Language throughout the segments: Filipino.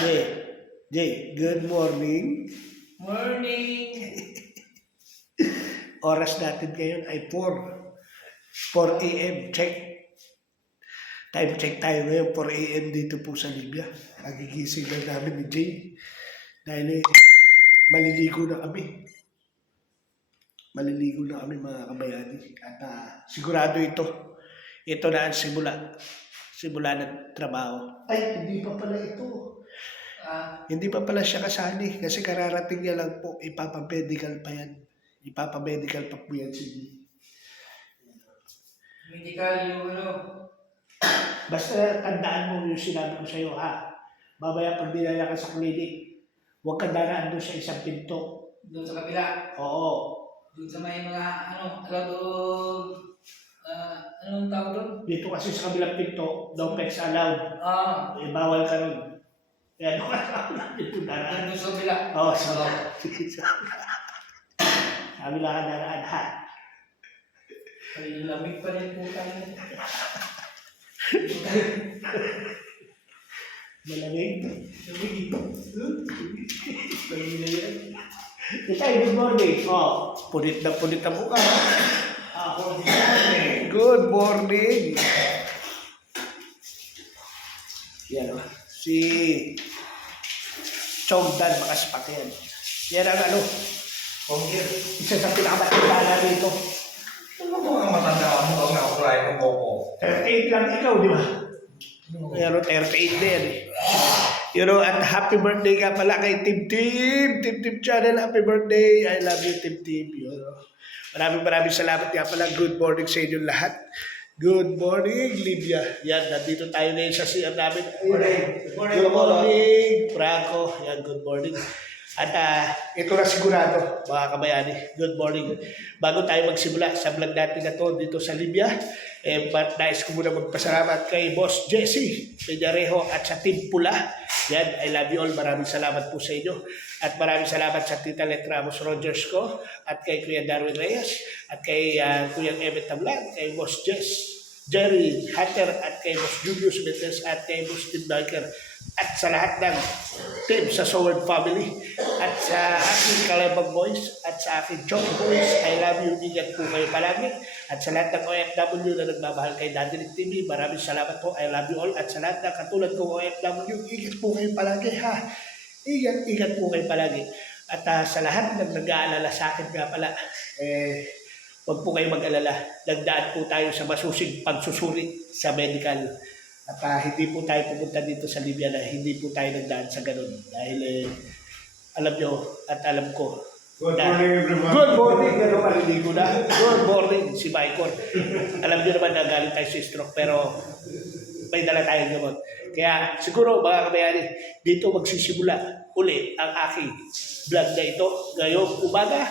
Jay, Jay, good morning. Morning! Oras natin ngayon ay 4 a.m. Check. Time check tayo ngayon, 4 a.m. dito po sa Libya. Nagigising lang namin ni Jay. Dahil maliligo na kami. Maliligo na kami mga kabayani. At sigurado ito. Ito na ang simula ng trabaho. Ay, hindi pa pala ito. Hindi pa pala siya kasali kasi kararating niya lang po, ipapamedical pa yan. Ipapamedical pa po yan si Medical yung ano. Basta tandaan mo yung sinabi ko sa'yo ha. Mamaya pag dinala ka sa clinic, huwag kang daraan doon sa isang pinto. Doon sa kabila. Oo. Doon sa may mga anong tawag doon? Dito kasi sa kabilang pinto, no pets allowed. Bawal ka ron. Kaya doon ka sa pinto daraan. Doon sa kabila. Oo, so. Sabi lang ka daraan ha. Ay, lamig pa rin po tayo. Malamig. Malamig na yan. Itay, good morning. Oh, punit na mukha. Good morning. Good morning. Yan o. Si Chongdan Makaspak yan. Yan ang ano. Isa sa pinakamatanda rito. Ano mo ang matanda mo ang na-apply ng Coco? 38 lang ikaw, di ba? Pero 38 na yan eh. You know, at happy birthday ka pala kay Tim Tim Channel, happy birthday. I love you, Tim Tim. You know. Maraming salamat nga pala. Good morning sa inyo lahat. Good morning, Libya. Yan, nandito tayo ngayon sa CR namin. Good morning, Franco. Yan, good morning. At ito na sigurado, mga kabayani. Good morning. Bago tayo magsimula sa vlog natin na to dito sa Libya, nais ko muna magpasalamat kay Boss Jesse Peñarejo at sa Team Pula. Yan, I love you all. Maraming salamat po sa inyo. At maraming salamat sa Tita Let Ramos Rogers ko, at kay Kuya Darwin Reyes, at kay Kuya Emmet Tablan, kay Boss Jerry Hatter, at kay Boss Julius Betes, at kay Boss Tim Biker, at sa lahat ng team sa Sword Family, at sa aking Kalabang Boys, at sa aking Joke Boys. I love you. Ingat po kayo palagi. At sa lahat ng OFW na nagmamahal kay Daddy Nick TV, maraming salamat po. I love you all. At sa lahat ng katulad ko OFW, ingat po kayo palagi ha. Ingat po kayo palagi. At sa lahat ng nag-aalala sa akin nga pala, huwag po kayo mag-alala. Nagdaan po tayo sa masusing pagsusuri sa medical. At hindi po tayo pupunta dito sa Libya na hindi po tayo nagdaan sa ganun. Dahil alam nyo at alam ko. Good morning, everyone. Good morning. Pero maliligo na. Good morning, si Michael. Alam nyo naman na galing tayo sa stroke, pero may dala tayong gamot. Kaya siguro mga kabayani, dito magsisimula uli ang aking vlog na ito ngayong umaga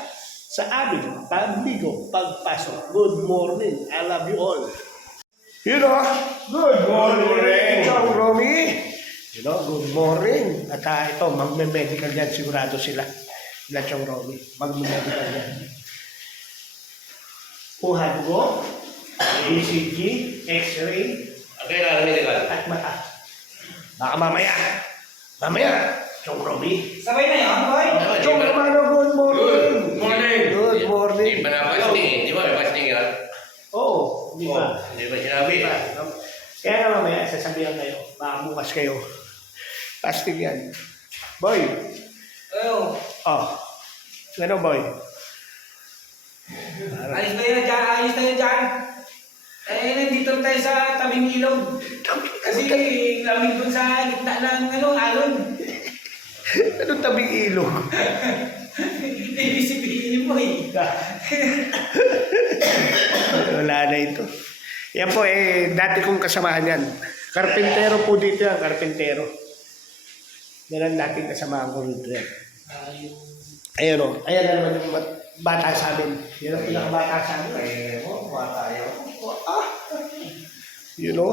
sa aming pagbigo, pagpasok. Good morning. I love you all. You know, good morning. Chong Romy. You know, good morning. At ito, magme-medical yan. Sigurado sila. Sila Chong Romy. Magme-medical yan. Kuha dugo, ECG, X-ray, Okay na, medical. at mata. Baka mamaya, Chong Romy. Sabay na yan, boy? Chong Romano, good morning. Good morning. Good morning. Di ba na fasting? Di ba may fasting yan? Oo, di ba? Di ba sinabi? Diba? Kaya nga mamaya, sasabihan kayo, baka bukas kayo. Fasting yan. Boy. Oo. Oh. Ano, boy? Ayos na yun dyan, ayos na yun dyan. Nandito tayo sa tabing ilog. Kasi lamig doon sa gitna ng alon. Anong tabing ilog? Ibig mo eh. Wala na ito. Yan po dati kong kasamahan yan. Karpintero po dito yan, karpintero. Yan ang dating kasamahan ko dito yan. Ayan o, ayan na naman yung bata sa amin. Yan ang pinakabata sa amin. Bata yun. You know,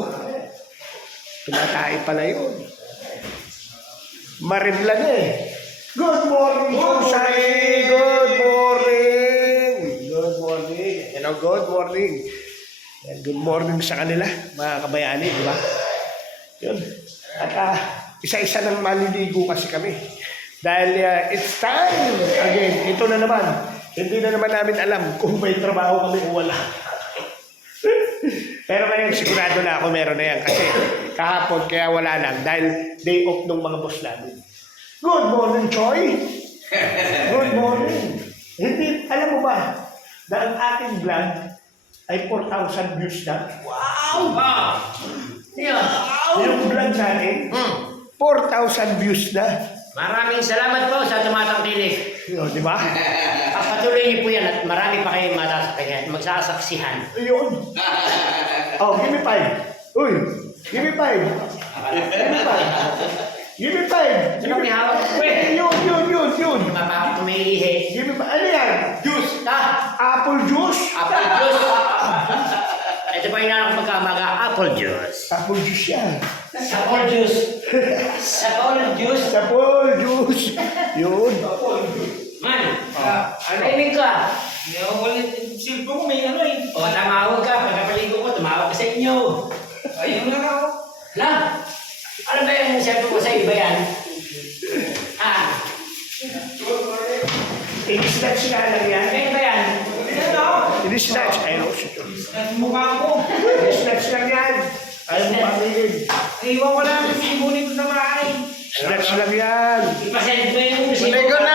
tumatay pala yun. Marimla na eh. Good morning, Josay! Good morning! Good morning. You know, good morning. And good morning sa kanila, mga kabayani, di ba? Yun. At isa-isa nang maliligo kasi kami. Dahil it's time again. Ito na naman. Hindi na naman namin alam kung may trabaho kami o wala. Pero ngayon sigurado na ako meron na yan. Kasi kahapon kaya wala lang. Dahil day off ng mga boss namin. Good morning, Choy! Good morning! Hindi, alam mo ba, na ang ating vlog ay 4,000 views na. Wow! Yeah. Yung vlog natin, 4,000 views na. Maraming salamat po sa tumatangkilik. Yun, di ba? Papatuloy niyo po yan at marami pa kayong magsasaksihan. Yun. Oh, give me 5. Uy, give me 5. Give me 5. Give me 5. Sino may hawak ko eh? Yun. Mapapag tumiihi. Give me 5. Ano yan? Juice. Apple Apple juice? juice. Ito pa yung anak magkamaga. Apple juice. Apple juice yan. Apple juice. Apple juice. Apple juice. Yun. Man, anainig ka. Hindi ako ulit. Silpo ko may ano eh. O, tumawag ka. Pagkapaligo ko, tumawag ka sa inyo. Ayun lang ako. La, ano ba yung sabi ko sa iba yan? I-snatch nga lang yan. Ano ba yan? Ano? I-snatch. Ayun. Ang mukha ko. I-snatch lang yan. Ayaw mo pamilin. Iwan ko lang. Sibunin ko sa bahay. Snatch lang yan. Ipasend mo yung music. Lego na.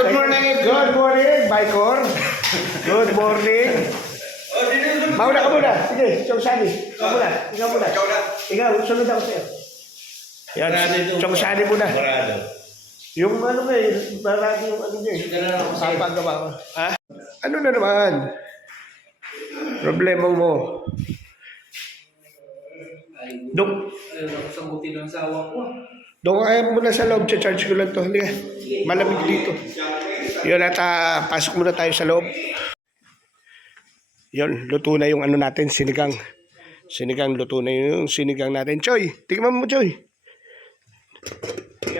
Good morning. Good morning, Baikor. Good morning. Mauna ka muna. Sige, Chong Sani. Ikaw muna. Ikaw, sunod ako sa'yo. Yan, Chong Sani muna. Yung ano nga eh, marami yung ano niya eh. Papagawa ko. Ha? Ano na naman? Problema mo. Dok, Ayun ako sa buti ng sawa ko. doon kaya muna sa loob, charge ko lang to. Halika, malamig dito. Yun at pasok muna tayo sa loob. Yun, luto na yung ano natin, sinigang. Luto na yung sinigang natin. Choy, tingnan mo Choy.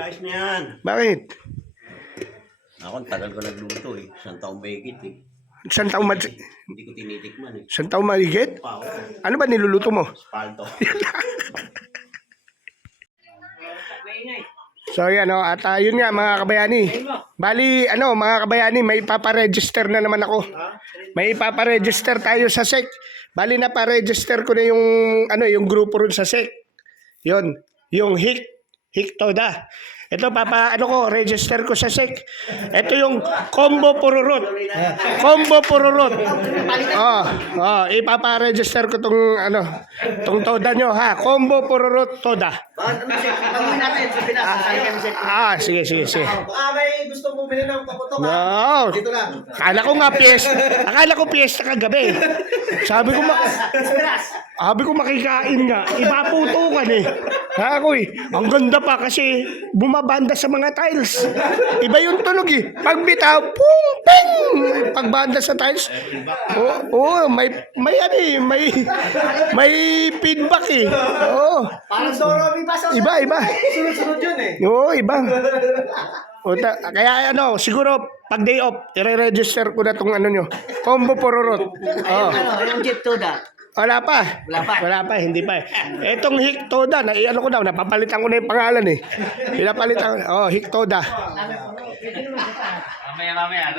Ayos na yan. Bakit? Ako, ang tagal ko nagluto eh. Isang taong mahigit eh. Isang taong Hindi ko tinitikman eh. isang taong mahigit? Pao, Ano ba niluluto mo? palto. So yan o, at yun nga mga kabayani. Bali, mga kabayani, may ipaparegister na naman ako. May ipaparegister tayo sa SEC. Bali na pa-register ko na yung grupo ron sa SEC. Yun, yung Hiktoda. Ito, register ko sa SEC. Ito yung combo pururot. Ipapa-register ko tong Toda nyo, ha? Combo pururot Toda. Pagawin natin sa Pinas. Sige. May gusto mo bilhin ng kaputok No. Dito lang. Akala ko piyesta kagabi. Sabi ko makikain nga. Ipaputukan eh. Ako eh. Ang ganda pa kasi bumabanda sa mga tiles. Iba yung tunog eh. Pagbitaw, pung, ping! Pagbanda sa tiles. May feedback eh. Oo. Parang Doromi pa sa Iba. sunod-sunod yun eh. Oo, iba. Kaya siguro pag day off, i-register ko na tong nyo. Combo pururot. Oh. Yung Jet Toda. Wala pa, hindi pa. Etong Hiktoda, ko daw, napapalitan ko na yung pangalan eh. Pinapalitan, Hiktoda. Mamaya.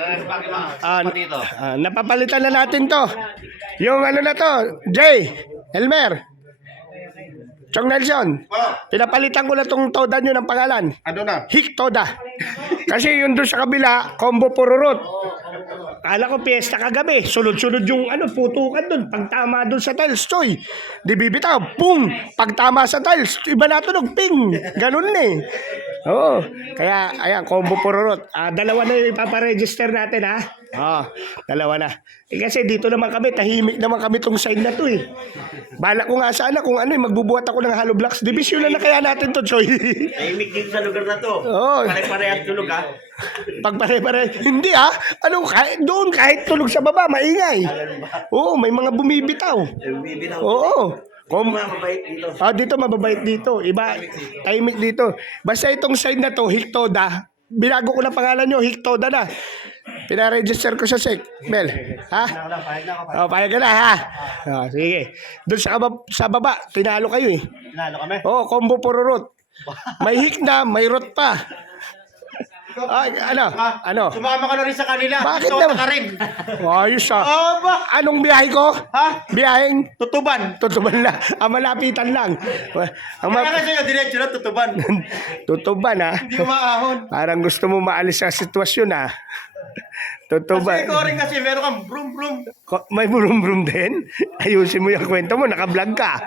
Dito. Napapalitan na natin to. Yung na to, Jay, Elmer, Chong Nelson, pinapalitan ko na tong Toda nyo ng pangalan. Ano na? Hiktoda. Kasi yun doon sa kabila, combo pururot. Kala ko piyesta kagabi. Sunod-sunod yung putukan doon. Pagtama doon sa tiles, Choy. Di bibitaw, pum! Pagtama sa tiles, iba na tunog, ping! Ganun eh. Oo. Kaya, ayan, combo pururot. Dalawa na yung ipaparegister natin, ha? Dalawa na. Kasi dito naman kami, tahimik naman kami tong side na to eh. Bala ko nga sana kung magbubuhat ako ng hollow blocks. Division na kaya natin to, Choy. Tahimik dito sa lugar na to. Oo. Pare-parehas tulog ha. Pag pare-pare, hindi doon kahit tulog sa baba, maingay. Oo, may mga bumibitaw. Bibitaw. Oo. Mabait dito. Dito mababait dito. Iba, tahimik dito. Basta itong side na to, Hiktoda. Binago ko na pangalan nyo, Hiktoda na. Pina-register ko sa SEC. Mel, ha? Payag ka na, ha? Sige. Doon sa baba, tinalo kayo eh. Tinalo kami. Combo pururot. May hikna, may rot pa. Ay, ano? Sumama ka na rin sa kanila. Bakit Isuot naman? ka rin. Ayos ah. Ba? Anong biyahe ko? Ha? Biyaheng Tutuban. tutuban lang. Malapitan lang. Ang Kaya nga sa'yo, diretso na tutuban. tutuban ha. Hindi umaahon. Parang gusto mo maalis sa sitwasyon ha. Kasi Tutuban. ikaw rin kasi meron kang brum-brum. May burum-burum din? Ayusin mo yung kwento mo. Naka-vlog ka.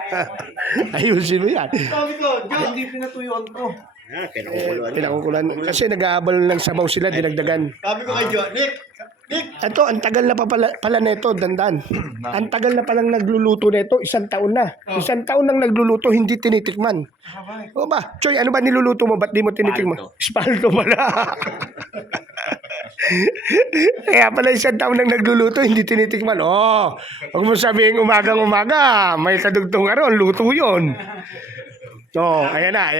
Ayusin mo yan. Sabi ko, Diyo, hindi pinatuyuan ko. Pinakukulan. Kasi nag-aabal ng sabaw sila. Dinagdagan. Sabi ko kay Diyo, Nick, Ito, ang tagal na pala neto, dandan. Ang tagal na palang nagluluto neto, 1 taon na. 1 taon nang nagluluto, hindi tinitikman. O ba? Choy, ano ba niluluto mo? Ba't di mo tinitikman? Espalto pala. Kaya pala 1 taon nang nagluluto, hindi tinitikman. Oh, huwag mo sabihin umagang-umaga, may kadugtong aron, luto yun. Oh, ayan na.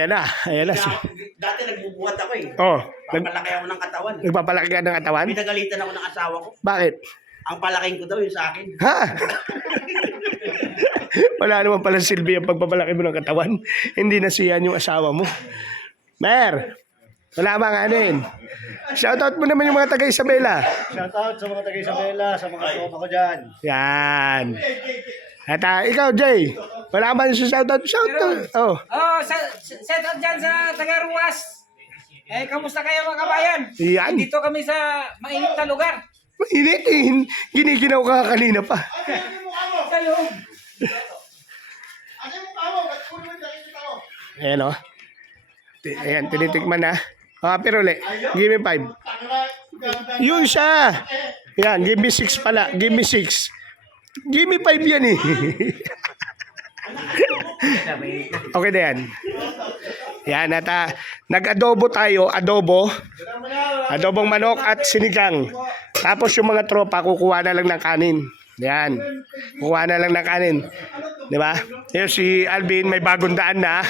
Dati nagbubuhat ako eh. Oh, Papalaki ako ng katawan. nagpapalaki ka ng katawan? Pinagalitan ako ng asawa ko. Bakit? Ang palaking ko daw yung sa akin. Ha? Wala naman pala silbi ang pagpapalaki mo ng katawan. Hindi na siyan yung asawa mo. Mer, wala bang ano yun? Shoutout mo naman yung mga taga Isabela. Shoutout sa mga taga-Isabela, sa mga tropa ko dyan. Yan. At ikaw, Jay, wala ba yung shoutout? Shoutout. Oh. Oh, set up dyan sa Tagaruas. Kamusta kayo mga kabayan? Yan. Dito kami sa mainit na lugar. Mainit eh. Giniginaw ka kanina pa. Sa loob. Ayan o. Ayan, tinitikman na. Pero ulit, give me 5. Yun siya. Yan, give me 6 pala. Give me 6. Give me 5 yan eh. Okay na yan. Yan, at nag-adobo tayo. Adobong manok at sinigang. Tapos yung mga tropa, kukuha na lang ng kanin. Yan. Kukuha na lang ng kanin. Di ba? Yung si Alvin, may bagong daan na.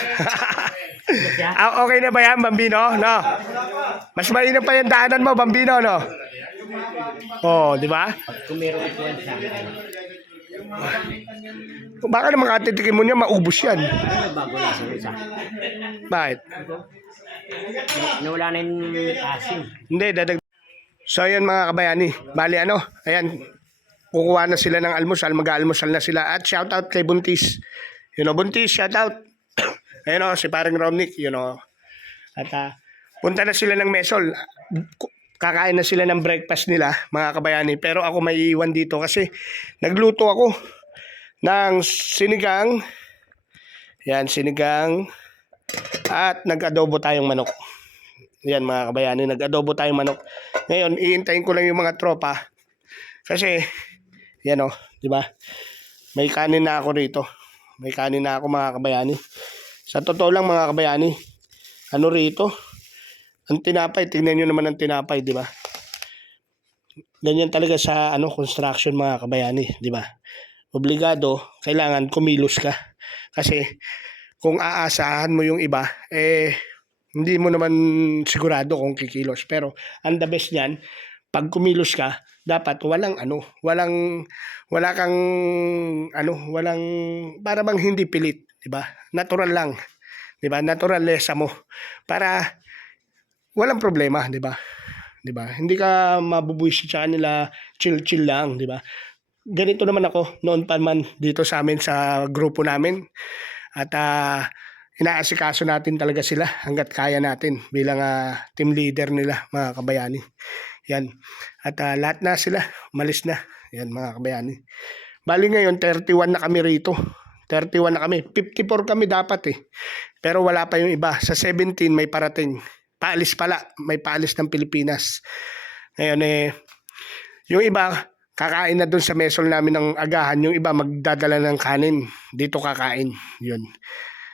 Okay na ba yan, Bambino? No? Mas mainam pa yung daanan mo, Bambino, no? Oh, di ba? Kung meron ito yan sa Baka naman katitikin mo niya, maubos yan. bago na sa isa. Bakit? Nawala na yung asin. Hindi, dadag. So, ayun mga kabayani. Bali, ayan. Kukuha na sila ng almusal. Mag-aalmusal na sila. At shoutout kay Buntis. Buntis, shoutout. Ayun si parang Romnick, At punta na sila ng Mesol. Kakain na sila ng breakfast nila, mga kabayani. Pero ako may iwan dito kasi nagluto ako ng sinigang. Yan, sinigang. At nag-adobo tayong manok. Yan mga kabayani, nag-adobo tayong manok. Ngayon, iintayin ko lang yung mga tropa. Kasi, yan di ba? May kanin na ako rito. May kanin na ako mga kabayani. Sa totoo lang mga kabayani, rito? Ang tinapay, tingnan nyo naman ang tinapay, di ba? Ganyan talaga sa construction mga kabayani, di ba? Obligado, kailangan kumilos ka. Kasi kung aasahan mo yung iba, hindi mo naman sigurado kung kikilos. Pero ang the best niyan, pag kumilos ka, dapat walang para bang hindi pilit, di ba? Natural lang, di ba? Naturalesa mo para walang problema, di ba? Di ba? Hindi ka mabubuisit sa kanila, chill lang, di ba? Ganito naman ako noon pa man dito sa amin sa grupo namin. At inaasikaso natin talaga sila hangga't kaya natin bilang team leader nila, mga kabayani. Yan. At lahat na sila, malis na. Yan mga kabayani. Bali ngayon, 31 na kami rito. 31 na kami. 54 kami dapat eh. Pero wala pa yung iba. Sa 17 may parating. Paalis pala. May paalis ng Pilipinas. Ngayon yung iba, kakain na dun sa mesol namin ng agahan. Yung iba magdadala ng kanin. Dito kakain. Yun.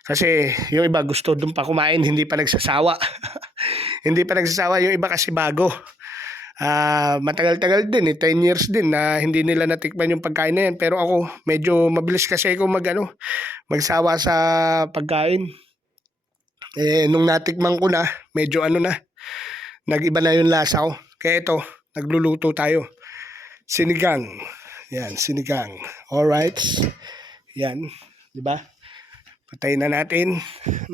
Kasi yung iba gusto dun pa kumain. Hindi pa nagsasawa. Hindi pa nagsasawa. Yung iba kasi bago. Matagal-tagal din 10 years din na hindi nila natikman yung pagkain na yan. Pero ako, medyo mabilis kasi ako magsawa sa pagkain. Nung natikman ko na, medyo nag-iba na yung lasa ko. Kaya ito, nagluluto tayo. Sinigang. Yan, sinigang. Alright. Yan, di ba? Patayin na natin.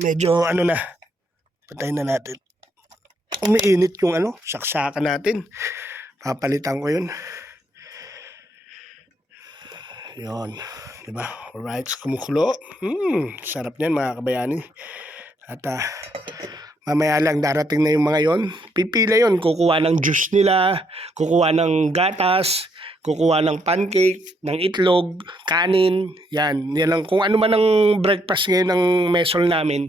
Medyo Patayin na natin. Umiinit yung saksakan natin. Papalitan ko yun. Yun. Diba? Alright, kumukulo. Sarap niyan mga kabayani. At mamaya lang darating na yung mga yon. Pipila yon. Kukuha ng juice nila. Kukuha ng gatas. Kukuha ng pancake, ng itlog, kanin. Yan. Yan lang. Kung ano man ang breakfast ngayon ng mesol namin,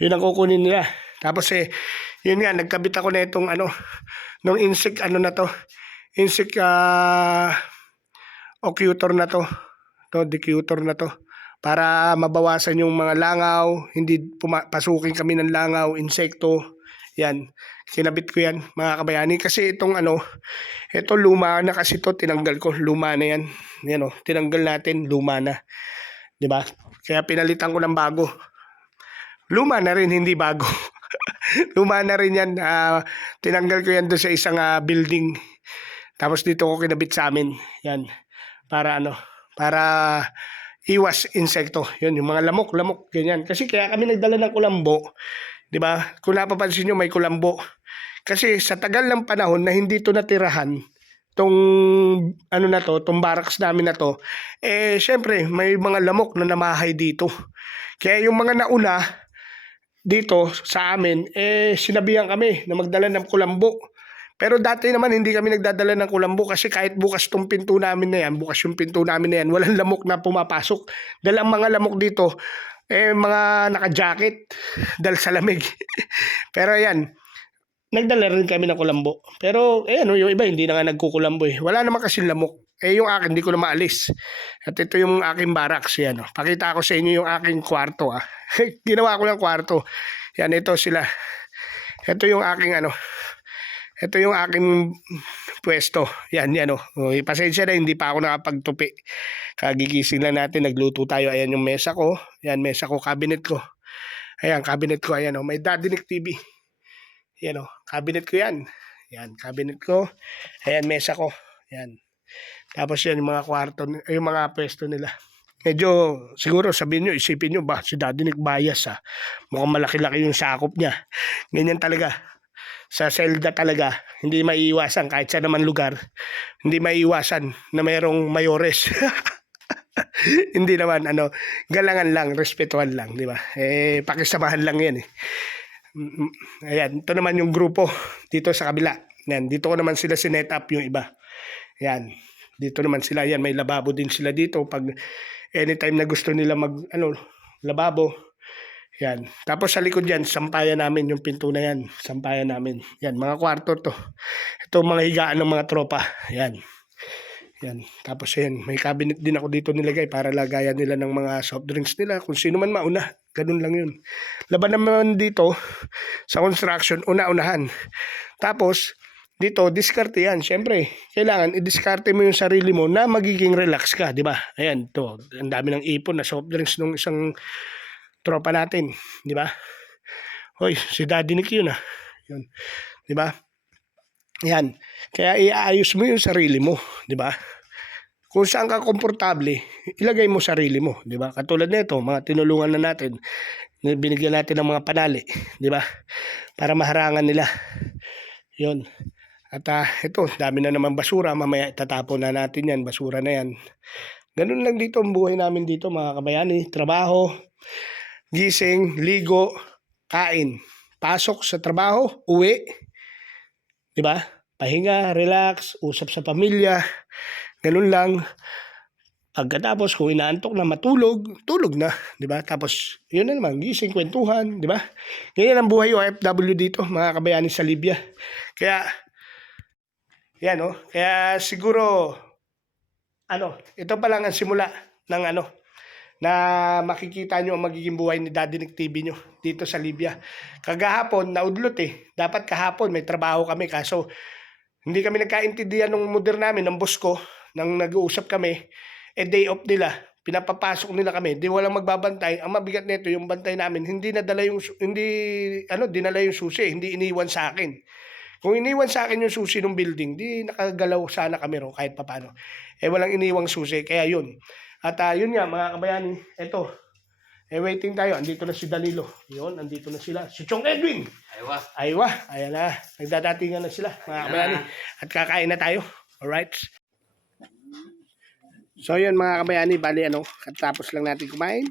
yun ang kukunin nila. Tapos yun nga, nagkabit ako na itong nung insect na to. Insect occutor na to. Decutor na to. Para mabawasan yung mga langaw, hindi pasukin kami ng langaw, insekto. Yan. Kinabit ko yan, mga kabayani. Kasi itong ito luma na kasi to, tinanggal ko. Luma na yan. Yan tinanggal natin, luma na. 'Di ba? Kaya pinalitan ko ng bago. Luma na rin, hindi bago. Luma na rin yan. Tinanggal ko yan doon sa isang building. Tapos dito ko kinabit sa amin. Yan. Para para iwas insekto. Yun, yung mga lamok, ganyan. Kasi kaya kami nagdala ng kulambo. 'Di ba? Kung napapansin nyo, may kulambo. Kasi sa tagal ng panahon na hindi to natirahan, tong tong barracks namin na to, syempre may mga lamok na namahay dito. Kaya yung mga nauna dito sa amin, sinabihan kami na magdala ng kulambo. Pero dati naman hindi kami nagdadala ng kulambo kasi kahit bukas tong pinto namin na yan, bukas yung pinto namin na yan, walang lamok na pumapasok. Dahil ang mga lamok dito, mga naka-jacket dahil sa lamig. Pero ayan, nagdala rin kami ng kulambo. Pero yung iba hindi na nga nagkukulambo. Wala naman kasi lamok. Yung akin, hindi ko na maalis. At ito yung aking barracks. Yan, pakita ko sa inyo yung aking kwarto. Ginawa ko lang kwarto. Yan, ito sila. Ito yung aking ito yung aking pwesto. Yan. Pasensya na, hindi pa ako nakapagtupi. Kagigising lang natin, nagluto tayo. Ayan yung mesa ko. Yan, mesa ko, cabinet ko. Ayan, cabinet ko. Ayan, may Dadinik TV. Yan cabinet ko yan. Yan, cabinet ko. Ayan, mesa ko. Yan. Tapos yan, yung mga kwarto, yung mga pwesto nila. Medyo, siguro sabihin nyo, isipin nyo, si Dadinik bias Mukhang malaki-laki yung sakop niya. Ganyan talaga. Sa selda talaga, hindi maiiwasan kahit sa naman lugar. Hindi maiiwasan na mayroong mayores. Hindi naman, galangan lang, respetuhan lang, di ba? Pakisamahan lang yan Ayan, ito naman yung grupo dito sa kabila. Yan, dito ko naman sila sinet up yung iba. Yan, dito naman sila. Yan, may lababo din sila dito. Pag anytime na gusto nila lababo. Yan. Tapos sa likod yan, sampayan namin yung pinto na yan. Sampayan namin. Yan, mga kwarto to. Ito mga higaan ng mga tropa. Yan. Yan. Tapos yan, may cabinet din ako dito nilagay para lagayan nila ng mga soft drinks nila. Kung sino man mauna, ganun lang yun. Laban naman dito sa construction, una-unahan. Tapos, dito, diskarte yan. Siyempre, kailangan i-diskarte mo yung sarili mo na magiging relax ka, di ba? Ayan, to. Ang dami ng ipon na soft drinks nung isang tropa natin, di ba? Hoy, si Dadinik yun Yun, di ba? Yan. Kaya iaayos mo yung sarili mo, di ba? Kung saan ka komportable, ilagay mo sarili mo, di ba? Katulad nito, mga tinulungan na natin, binigyan natin ng mga panali, di ba? Para maharangan nila. Yun. At ito, dami na naman basura, mamaya itatapon na natin yan, basura na yan. Ganun lang dito ang buhay namin dito, mga kabayani. Trabaho, gising, ligo, kain, pasok sa trabaho, uwi, di ba? Pahinga, relax, usap sa pamilya, ganun lang. Pagkatapos, kung inaantok na matulog, tulog na, di ba? Tapos, yun na naman, gising, kwentuhan, di ba? Ganyan ang buhay OFW dito, mga kabayani sa Libya. Kaya, yan kaya siguro, ito pa lang ang simula ng na makikita nyo ang magiging buhay ni Dadinik TV nyo dito sa Libya. Kagahapon, naudlot Dapat kahapon may trabaho kami kaso hindi kami nagkaintindihan ng modern namin, ng boss ko, nang nag-uusap kami, day off nila. Pinapapasok nila kami, di walang magbabantay. Ang mabigat nito, yung bantay namin, dinala yung susi, hindi iniwan sa akin. Kung iniwan sa akin yung susi ng building, di nakagalaw sana kami ron kahit papano. Walang iniwang susi, kaya yun. At yun nga mga kabayani, Eh, waiting tayo. Andito na si Danilo. Yun, andito na sila. Si Chong Edwin. Aywa. Ayan na. Nagdadatingan na sila, mga kabayani. At kakain na tayo. Alright. So, yun mga kabayani. Bali, katapos lang natin kumain.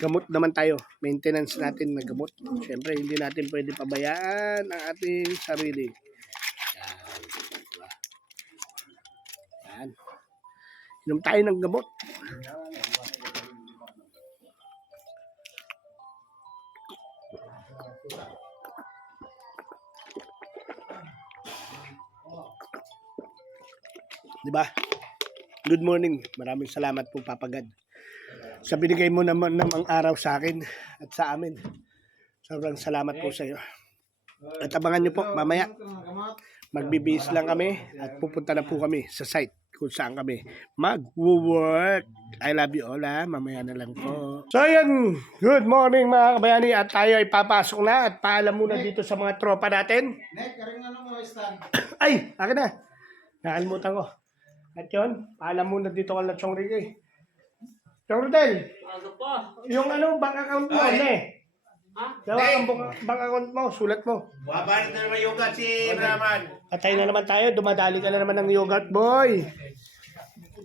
Gamot naman tayo. Maintenance natin na gamot. Siyempre, hindi natin pwede pabayaan ang ating sarili. Yan. Inom tayo ng gamot. Diba? Good morning. Maraming salamat po, Papa God. Sa binigay mo naman ng araw sa akin at sa amin. Sobrang salamat po sa iyo. At abangan nyo po, mamaya. Magbibihis lang kami at pupunta na po kami sa site kung saan kami mag-work. I love you all, ha? Mamaya na lang po. So, yan. Good morning, mga kabayani. At tayo ay papasok na at paalam muna dito sa mga tropa natin. Ay, akin na. Nakalimutan ko. At yun, paalam muna dito ka na Chong Ricky. Chong Rodel, yung bank account mo, bank account mo, sulat mo. Babalit na naman yoga si Brahman. Patay na naman tayo, dumadali ka na naman ng yogurt, boy.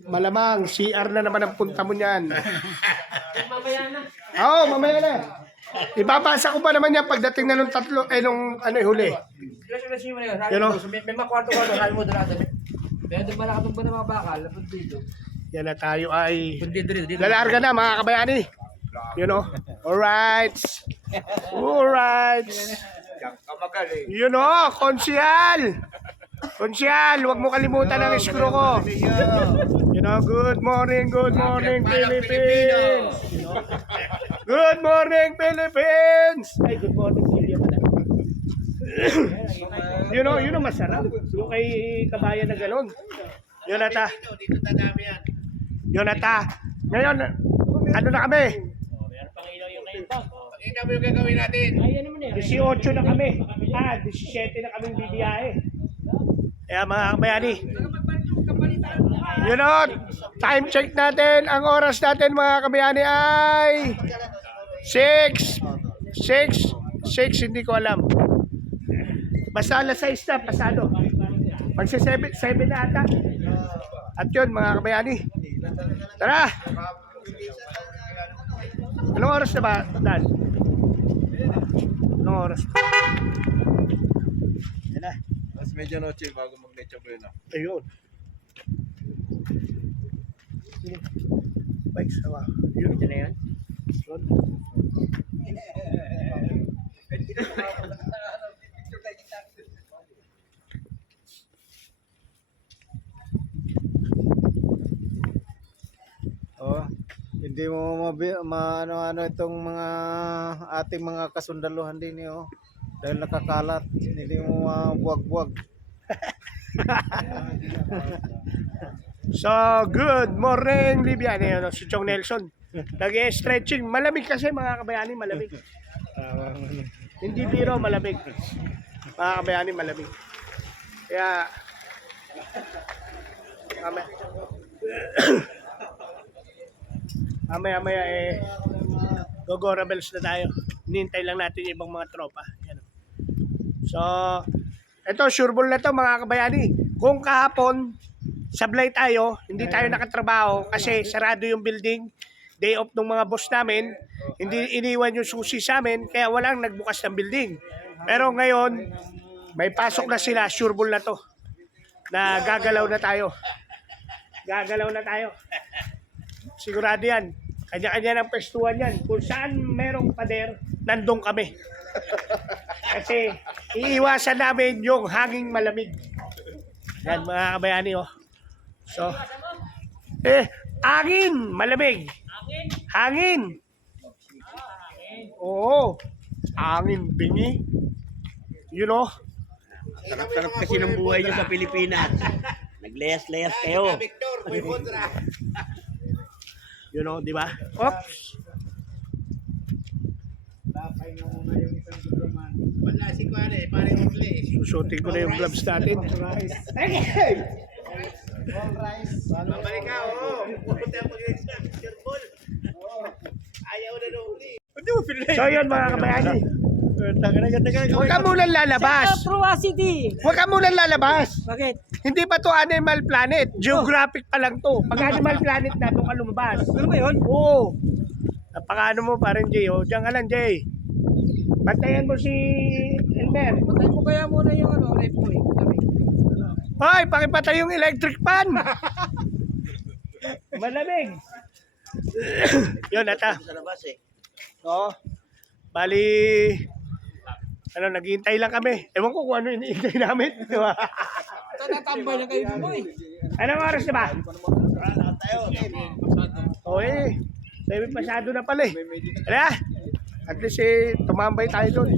Malamang, CR na naman ang punta mo niyan. Mamaya na. Oo, mamaya na. Ibabasa ko pa naman yan pagdating na nung huli. You know? May mga kwarto-kwarto, sabi mo doon natin. Pero doon pala katong ba ng mga bakal, lapod dito. Yan na tayo ay Dito. lalarga na, mga kabayani. You know? Alright. You know, konsyal. Konsyal, huwag mo kalimutan ang screw ko. You know, good morning, Philippines. You know? Good morning, Philippines. Ay, good morning, Philippines. You know, masarap. Yung kay kabayan na gano'n. Yonata. Ngayon, ano na kami? Pakita mo yung gagawin natin. 18 na kami. 17 na kaming bibiyahe. Kaya mga kabayani. You know, time check natin. Ang oras natin mga kabayani ay 6, hindi ko alam. Basta alas 6 na, pasado. Magsi 7 na ata. At yun mga kabayani. Tara! Anong oras na ba, Dan? Anong oras? Yan na. Mas medianoche bago mag-leche bueno. Ayun. Bike sama. Yun. Ito na yan? Yun. Hindi mo ano itong mga ating mga kasundaluhan din dahil nakakalat, hindi mo buwag-buwag. So, good morning, Libiane. Si Chong Nelson. Nag-stretching. Malamig kasi mga kabayani, malamig. Hindi biro, malamig. Mga kabayani, malamig. Kaya, mamaya Gogo Rebels na tayo. Hinihintay lang natin yung ibang mga tropa. Yan. So, eto, sureball na to mga kabayani. Kung kahapon, sablay tayo, hindi tayo nakatrabaho kasi sarado yung building. Day off ng mga boss namin. Hindi iniwan yung susi sa amin, kaya walang nagbukas ng building. Pero ngayon, may pasok na sila, sureball na to. Na gagalaw na tayo. Sigurado yan. Kanya-kanya ng pestuhan yan. Kung saan merong pader, nandun kami. Kasi iiwasan namin yung hanging malamig. Yan mga kabayani So, hangin, malamig. Hangin. Oo. Hangin, bingi. You know? Sarap-sarap kasi ng buhay nyo sa Pilipinas. Naglayas-layas kayo. You know, di ba? Oops. Wala si Kuwari, pare English. Susutin ko na yung gloves natin. Babalik ka, oo. Pupunta mo yung picture ball. So yun mga kabayani. Huwag ka munang lalabas. Huwag ka munang lalabas. Bakit? Hindi pa to Animal Planet. Geographic pa lang to. Pag Animal Planet na, doon ka lumabas. Ano ba yun? Oo. Napakaano mo parang Jay. Oh. Diyan ka lang Jay. Bantayan mo si Elmer. Patay mo kaya muna yung ano, rep mo eh. Hoy, pakipatay yung electric fan. Malamig. Yun, ata. Oo. Bali, ano, naghihintay lang kami. Ewan ko kung ano hinihintay namin. Di ba? Tatambay na kayo mo eh. Anong oras na ba? Oo eh. 7 pasado na pala eh. Kaya, at least eh, tumambay tayo doon.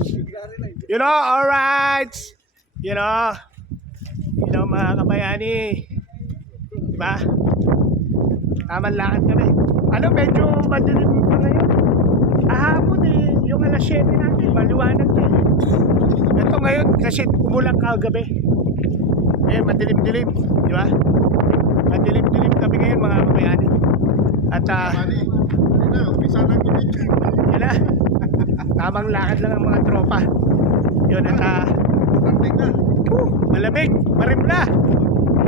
You know, alright. You know, mga kabayani. Diba? Taman lakad kami. Ano, medyo madilim pa ngayon. Ahapon eh, yung alas 7 natin, maliwanag eh. Ito ngayon, kasi umulang kagabi. Eh, madilim-dilim. Di ba? Madilim-dilim kami ngayon, mga kabayani. At, yun na. Tamang lakad lang ang mga tropa. Yun, at, malamig, marimla.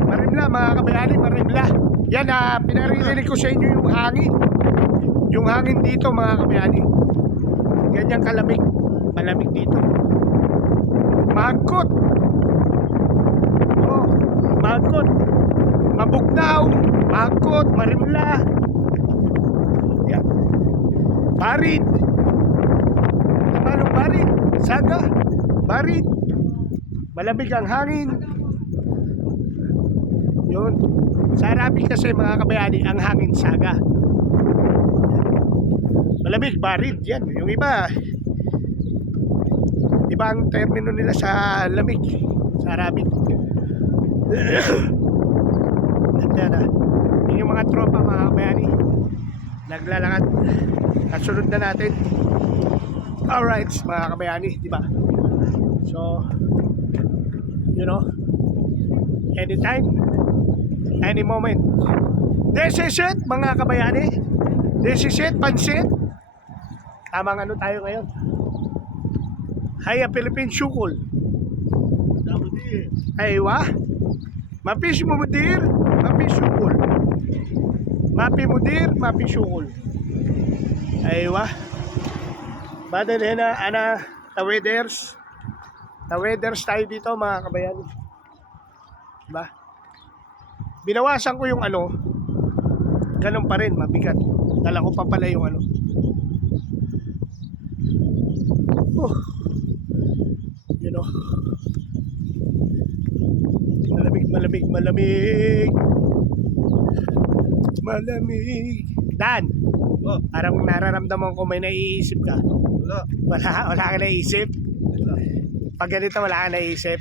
Marimla, mga kabayani, marimla. Yan, pinaririnig ko sa inyo yung hangin. Yung hangin dito, mga kabayani. Ganyan kalamig. Malamig dito. Magkot. Oh, magkot. Mabugnaw. Magkot, marimla. Yan. Barid. Tagalog barid. Saga. Barid. Malamig ang hangin. Yun. Sa Arabic kasi mga kabayani, ang hangin saga. Malamig, barid. Yan. Yung iba, ibang termino nila sa lamig. Sa Arabic. Yan na. Yung mga tropa mga kabayani, naglalakad. At sunod na natin. Alright, mga kabayani, di ba? So, you know, anytime, any moment. This is it, mga kabayani. This is it, pansit. Tamang ano tayo ngayon? Haya Philippine Shukol. Aywa. Mapis mudir, mapis shukol. Mapi mudir, mapi shukol. Aywa. Badal hena ana taweders. Taweders tayo dito mga kabayani. Diba? Binawasan ko yung ano, ganun pa rin, mabigat. Dala ko pa pala yung ano. You know. Malamig. Dan, parang nararamdaman ko may naiisip ka. Wala ka naiisip? Pag ganito wala ka naiisip?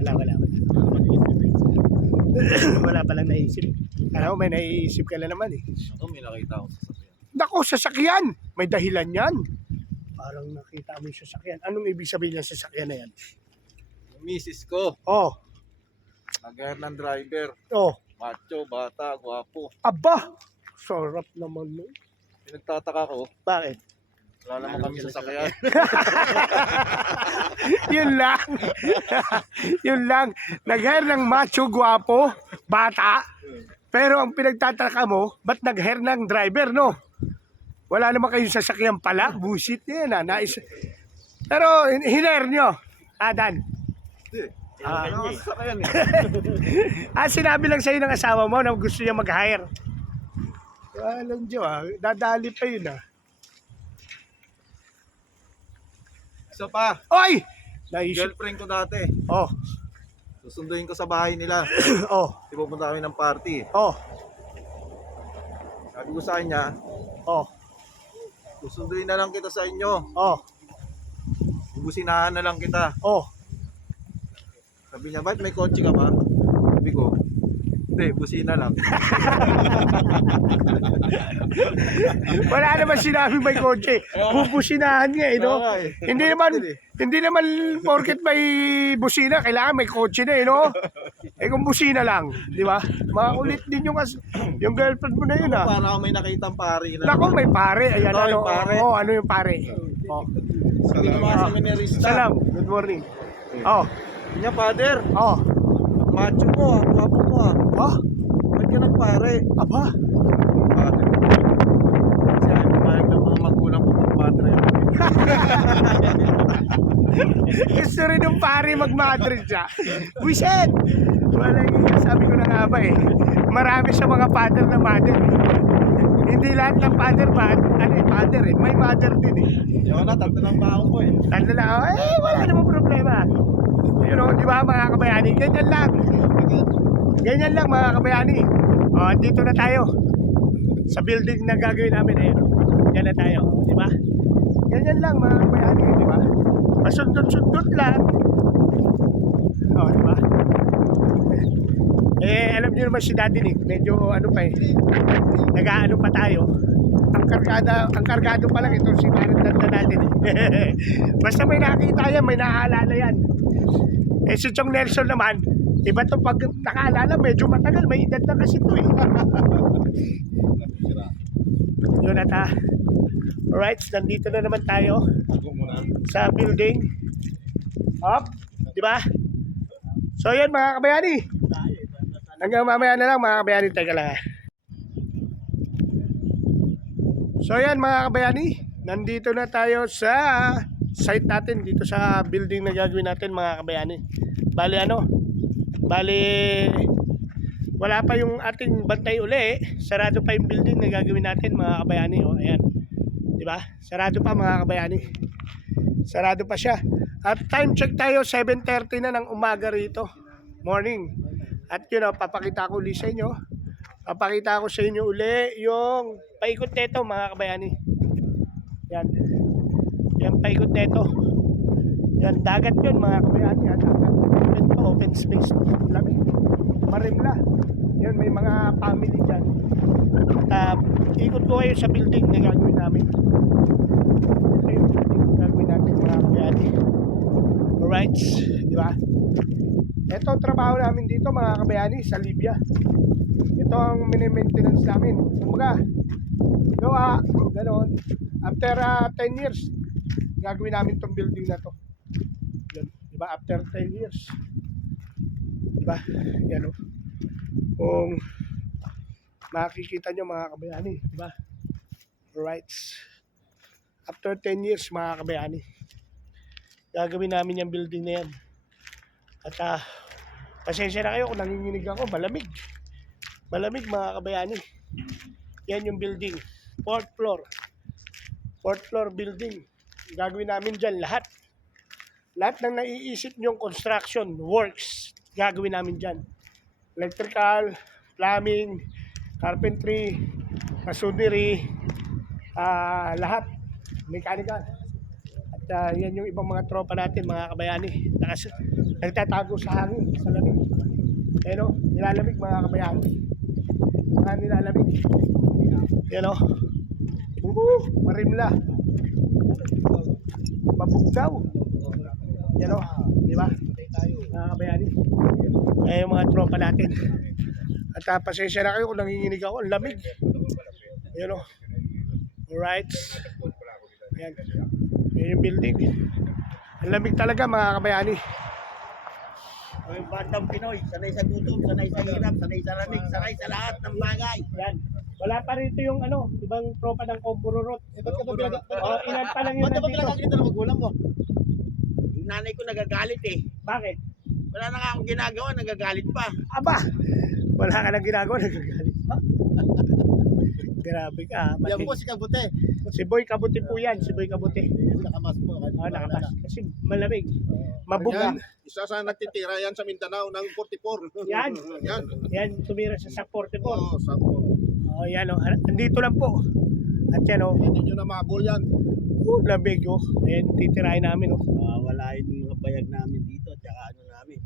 Wala. Wala palang naisip. Alam mo, may naiisip ka na naman eh. Ako, may nakita ako sa sasakyan. Nako, sasakyan! May dahilan yan. Parang nakita mo yung sasakyan. Anong ibig sabihin ng sasakyan na yan? Yung misis ko, Oh, nag-hire ng driver. oh. Macho, bata, gwapo. Aba! Sarap naman no. Pinagtataka ko, Bakit? wala naman kami sasakyan. Yun lang. Yun lang. Nag-hire ng macho, guwapo, bata. Pero ang pinagtataka mo, ba't nag-hire ng driver, no? Wala naman kayong sasakyan pala. Bullshit niya yan, Pero hiner nyo. Dan. Wala akong sasakyan eh. Sinabi lang sa'yo ng asawa mo na gusto niya mag-hire. Alam nyo dadali pa yun Isa pa, Oy! Naisip. girlfriend ko dati. Oh, Susunduin ko sa bahay nila. oh, Pupunta kami ng party. oh, Sabi ko sa kanya, oh, susunduin na lang kita sa inyo. oh, Ibusinahan na lang kita. oh. Sabi niya, ba't may kotse ka ba? Sabi ko, hindi, busina lang. Wala naman sinabi may kotse. Bubusinahan nga no? Okay. Hindi naman porket may busina, kailangan may kotse na no? Eh kung busina lang, di ba? Makulit din yung girlfriend mo na yun ah. Para ako may nakitang pari na. Nako, may pare. Ayan, Ito, ano, yung pare. oh, ano yung pare? Oh. Sabi ng mga seminarista. Salam, good morning. Oh, Niya, father, oh, macho mo, guwapo mo ah. oh, Ba't ka nagpare? aba. Father. Kasi ayaw pumayag ng mga magulang ko magpatre. Gusto rin ng pare mag-Madrid siya. Buisit! Walang sabi ko na nga ba eh. Marami sa mga father na mother. Hindi lahat ng father father eh. May mother din eh. Yung na, tatlo ng baong ko eh. Tanda lang, wala namang problema. You know, di ba mga kabayani? Ganyan lang. Ganyan lang mga kabayani. Oh, dito na tayo. Sa building na gagawin namin eh. Yan na tayo, di ba? Ganyan lang mga kabayani, di ba? Masundot-sundot lang. Oh, di ba? Eh, alam niyo naman si Daddy Nick, medyo ano pa eh. Nag-aano pa tayo. Ang kargado pa lang ito si Marandad na natin. Basta may nakita yan, may naaalala yan. Eh si Chong Nelson naman, iba to pag nakaalala, medyo matagal, may edad na kasi to eh. Yun at alright, nandito na naman tayo sa building. Up, di ba? So yun mga kabayani. Hanggang mamaya na lang mga kabayani, teka lang. So yan mga kabayani, nandito na tayo sa site natin, dito sa building na gagawin natin mga kabayani. Bali wala pa yung ating bantay uli, sarado pa yung building na gagawin natin mga kabayani. O, ayan, di ba? Sarado pa mga kabayani. Sarado pa siya. At time check tayo, 7:30 na ng umaga rito, morning. At yun o, papakita ko ulit sa inyo. Papakita ko sa inyo uli yung paikot nito mga kabayani. Yan. Yan paikot nito. Yan, dagat yun mga kabayani. At open space. Lamig. Marimla. Yan, may mga family dyan. At ikot ko kayo sa building na gagawin namin. Ito yung building na gagawin natin mga kabayani. Alright. Di ba? Ito ang trabaho namin dito mga kabayani sa Libya. Ito ang mini-maintenance namin. Kumbaga, gawa, ganoon. After 10 years, gagawin namin tong building na to. Yan, diba? After 10 years. Diba? Yan o. Kung makikita nyo mga kabayani. Diba? Alright. After 10 years mga kabayani, gagawin namin yung building na yan. At pasensya na kayo kung nanginginig ako, malamig. Malamig mga kabayani. Yan yung building. 4th floor. 4th floor building. Gagawin namin dyan lahat. Lahat ng naiisip nyong construction works, gagawin namin dyan. Electrical, plumbing, carpentry, masonry, lahat. Mechanical. At yan yung ibang mga tropa natin mga kabayani. Nagtatago sa hangin, sa lamig. Pero nilalamig mga kabayani. Mga nilalamig. Yan o. Marimla. Mabugdaw. Yan o. Diba? Mga kabayani. Eh yung mga tropa natin. At pasensya na kayo kung nanginginig ako. Ang lamig. Yan o. Alright. Yan. Yan yung building. Ang lamig talaga mga kabayani. Yung batang Pinoy, sanay sa gutom, sanay sa hirap, sanay sa lamig, sanay sa lahat ng bagay. Yan. Wala pa rito yung ibang tropa ng Kombururot. Ilan pa lang yun nandito. ng magulang mo? Yung nanay ko nagagalit eh. Bakit? Wala na nga akong ginagawa, nagagalit pa. Aba! Wala ka nang ginagawa, nagagalit pa. Grabe ka. Yan po si Kabute. Si Boy Kabuti po yan, si Boy Kabuti. Nakamas po. Nakapas. Kasi malamig. Mabuga. Isa sa nagtitira yan sa Mindanao ng 44. Yan. Yan. Yan, tumira sa 44. Oo, sapo. Oh, yan o. Andito lang po. At yan o. Hindi nyo na mahabol yan. Lamig o. Ayan, titirahin namin o. Wala yung mga bayag namin dito, tsaka ano namin,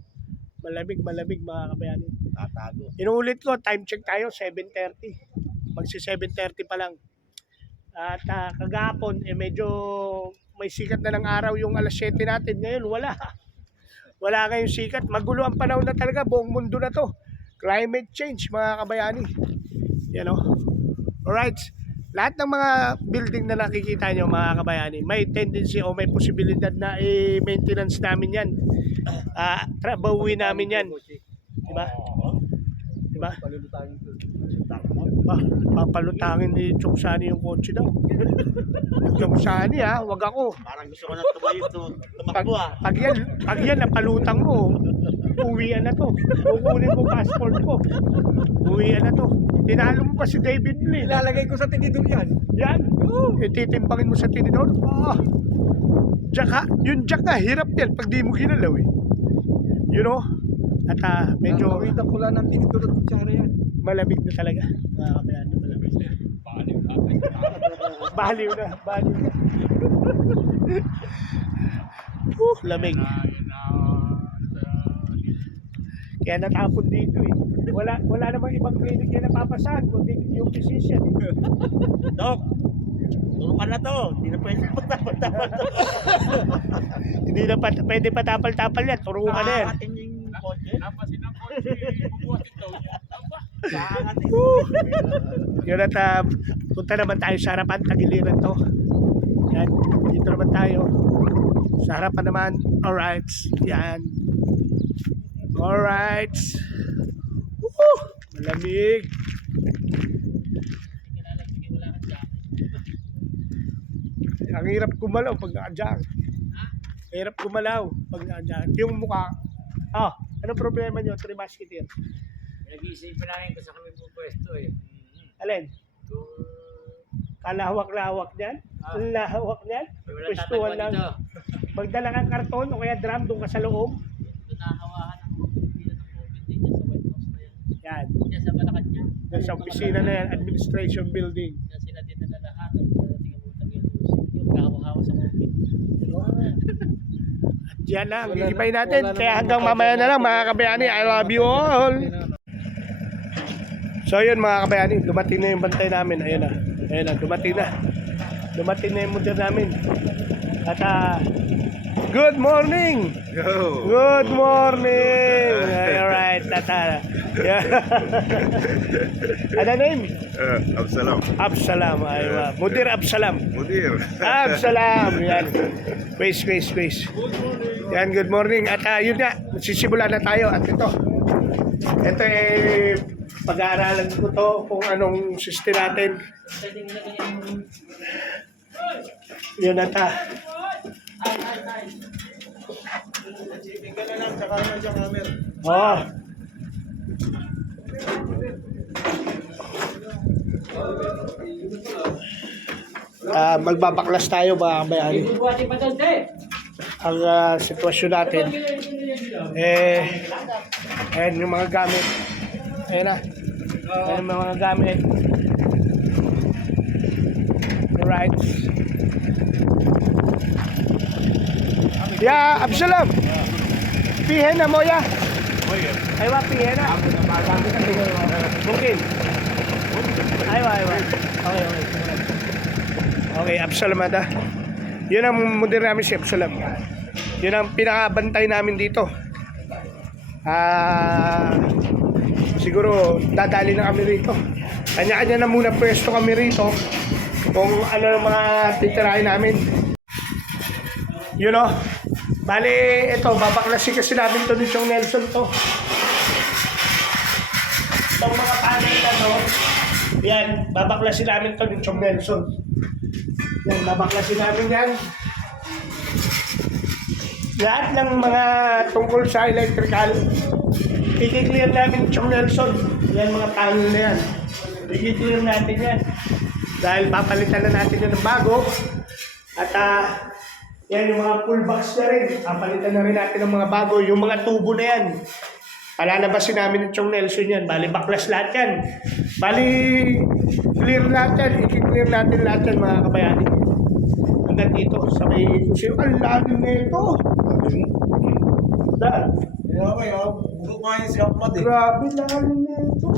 Malamig mga kabayani. tatago. Inuulit ko, time check tayo, 7:30. Magsi 7:30 pa lang. At kagahapon, medyo may sikat na ng araw yung alas 7 natin. Ngayon, wala. Wala kayong sikat. Magulo ang panahon na talaga. Buong mundo na to. Climate change, mga kabayani. Yan o. Alright. Lahat ng mga building na nakikita nyo, mga kabayani, may tendency o may posibilidad na i-maintenance namin yan. Trabahuin namin yan. Diba? Diba? Papalutangin ni Chong Sani yung kotse daw. Chong Sani wag ako. Parang gusto ko na tumakbo Pag yan napalutang mo, uwian na to. Kukunin ko passport ko. Uwian na to. Tinalo mo pa si David Lee. Ilalagay ko sa tinidor yan. Yan. Ititimbangin mo sa tinidor. Yung jack hirap yan pag di mo ginalaw eh. You know? At medyo Kawitan ko lang ng tinidor at kutsara yan. malamig na talaga. Mga kabayan, malamig na. Baliw na. Lamig. Kaya natapon dito eh. Wala namang ibang clinic na napapasahan kundi yung physician eh. Dok, turukan na to. Hindi na pwede patapal-tapal to. Hindi na pwede patapal-tapal yan. Turukan na yan. Atin yung kotse. Napasin ang kotse. Bubuhatin daw niya. Yun at punta naman tayo sa harapan, tagiliran to. Yan, dito naman tayo. Sa harapan naman, alright. Yan. Alright. Woo! Malamig. Ang hirap gumalaw pag naka-jack. Hirap gumalaw pag naka-jack. Yung mukha. Anong problema nyo? 3 musketeer. Nag-iisipin namin kung saan kami pupwesto eh. Alin? Kung Kalahawak-lawak niyan? Lahawak niyan? wala Pwestuhan tatagpuan lang. dito. Magdala kang karton o kaya drum doon ka sa loob. Doon nahawakan ang pila ng COVID dito sa White House na yan. Yan. Diyan sa Malacanang. Doon sa opisina na yan, administration building. Diyan sila din na lahat. At tingnan mo yung kahawa-hawa sa COVID. At yan lang, gigipay natin. Kaya hanggang mamaya na lang mga kabayani. I love you all. So yun mga kabayani, dumating na yung bantay namin. Ayun na, dumating na. Dumating na yung motor namin. At good morning! Good morning! Alright, tata. Ano name? Absalam. Absalam. Aywa. Mudir Absalam. Mudir. Absalam. Yan. Space. Yan, good morning. At yun nga, sisimula na tayo. At ito pag-aaralan ko to kung anong system natin. Yun na ta. Tingnan na lang, tsaka naman siya camera. Magbabaklas tayo mga kabayani. Bubuhatin pa doon, te! Ang sitwasyon natin ayan yung mga gamit. Ayan yung mga gamit. Alright. Ya, Absalam. Pihen na mo ya. Aywa, pihen na. Mungkin. Aywa. Okay, Absalam ata. Yun ang mudir namin si Absalam. Yun ang pinakabantay namin dito. Siguro dadali na kami rito. Kanya-kanya na muna pwesto kami rito kung ano ang mga titirahin namin. You know, bali ito, babaklasin kasi namin to ni Chong Nelson to. Itong mga panel na to, yan, babaklasin namin to ni Chong Nelson. Yan, babaklasin namin yan. Lahat ng mga tungkol sa electrical, i-clear namin Chong Nelson. Yan mga panel na yan. I-clear natin yan. Dahil papalitan na natin yan ng bago. At yan yung mga full box na rin. Papalitan na rin natin ng mga bago. Yung mga tubo na yan. Palalabasin namin ng Chong Nelson yan. Bali, baklas lahat yan. Bali, clear lahat yan. I-clear natin lahat yan mga kabayani. Hanggang dito sa may kusino. Ang lalim na ito. Daan. Okay, bugok nga yung si Ahmad eh. Grabe lalim na ito.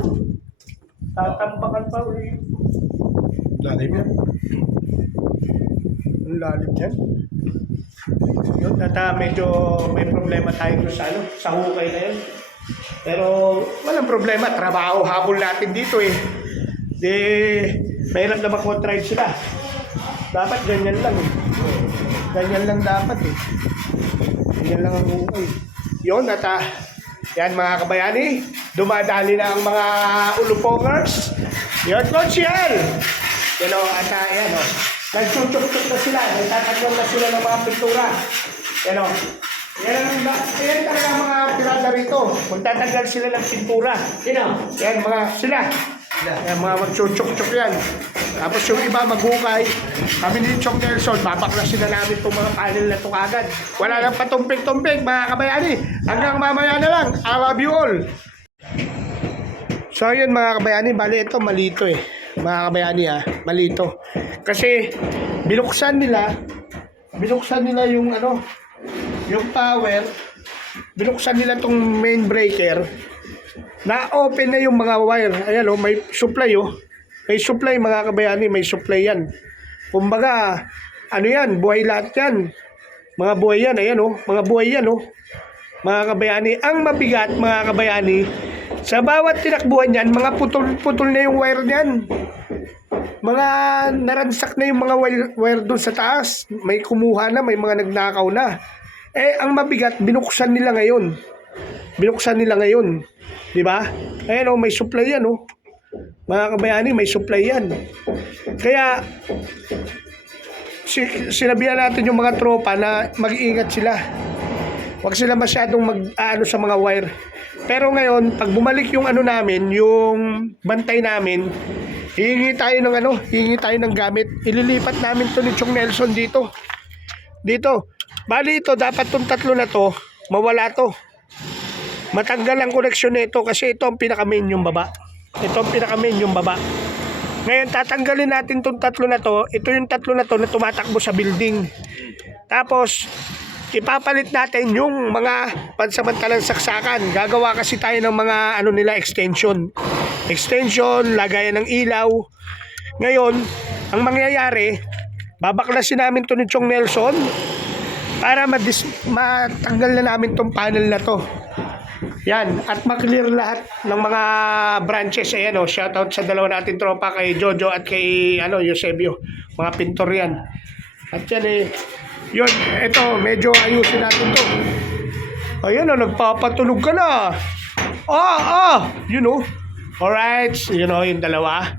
Tatambakan pa ulit. Lalim yan. Ang lalim yan. Yun, at medyo may problema tayo doon sa, sa hukay na yun. Pero walang problema, trabaho habol natin dito eh. Di, mahirap na makontrive sila. Dapat ganyan lang eh. Ganyan lang dapat eh. Ganyan lang ang hukay. Yun, at yan mga kabayani, dumadali na ang mga ulupongers. Yun, Coach Yel! Yan o, at yan o. Nagtutok-tok na sila, nagtatagyan na sila ng mga pintura. Yan o. Yan talaga mga pirada rito. Kung tatanggal sila ng pintura. Sino? Yan mga sila. Yan mga magchuchok-chok yan. Tapos yung iba maghukay. Kami ni Chong Nelson, babaklas sila namin itong mga panel na ito kagad. Wala nang patumpik-tumpik mga kabayani. Hanggang mamaya na lang. I love you all. So yun mga kabayani, bali ito malito eh. Mga kabayani malito. Kasi binuksan nila yung yung power, binuksan nila tong main breaker, na-open na yung mga wire. Ayan may supply May supply mga kabayani, may supply yan. Kumbaga, yan, buhay lahat yan. Mga buhay yan, ayan mga buhay yan Mga kabayani, ang mabigat mga kabayani, sa bawat tinakbuhan yan, mga putol-putol na yung wire niyan. Mga naransak na yung mga wire doon sa taas. May kumuha na, may mga nagnakaw na. Ang mabigat, binuksan nila ngayon. Di ba? Ayan may supply yan Mga kabayani, may supply yan. Kaya, sinabihan natin yung mga tropa na mag-iingat sila. Huwag sila masyadong mag-aano sa mga wire. Pero ngayon, pag bumalik yung namin, yung bantay namin, hihingi tayo ng gamit. Ililipat namin to ni Chong Nelson dito. Bali ito, dapat tong tatlo na to, mawala to. Matanggal ang koneksyon nito kasi ito ang pinaka-main yung baba. Ngayon, tatanggalin natin tong tatlo na to. Ito yung tatlo na to na tumatakbo sa building. Tapos, ipapalit natin yung mga pansamantalang saksakan. Gagawa kasi tayo ng mga extension. Lagayan ng ilaw. Ngayon, ang mangyayari, babaklasin namin to ni Chong Nelson para matanggal na namin tong panel na to. Yan, at maklear lahat ng mga branches. Ayan shoutout sa dalawa natin tropa, kay Jojo at kay Eusebio. Mga pintor yan. At yan yun, ito, medyo ayusin natin to. Ayan nagpapatulog ka na. Alright, yung dalawa.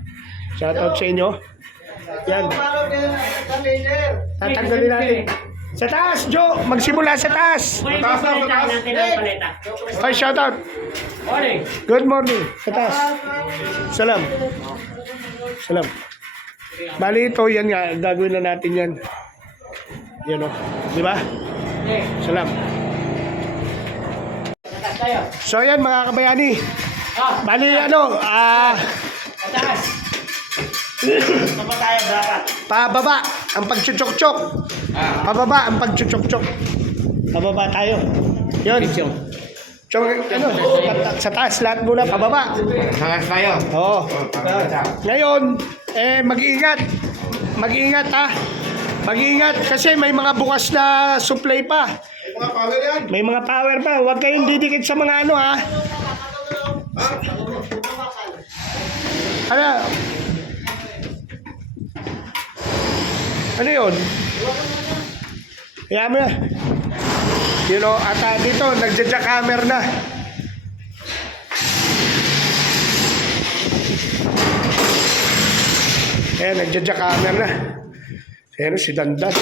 Shoutout sa inyo. Yan. Tatanggalin natin. Sa taas, Joe. Magsimula sa taas. Ay, shoutout. Morning. Good morning. Sa taas. Salam. Bali ito, yan nga. Gagawin na natin yan. Yan di ba? Salam. So yan mga kabayani. Bali Taas. pababa ang pagchuchok-chok. Pababa ang pagchuchok-chok. Pababa tayo. Yun. Sa taas lahat muna, pababa. Hangas tayo. Oo. Ngayon, mag-iingat. Mag-iingat kasi may mga bukas na supply pa. May mga power pa. Huwag kayong didikit sa mga Ano yun? Kaya mo na. At dito, nagja-jackhammer na. Ayan, nagja-jackhammer na. Ayan, si Dandan.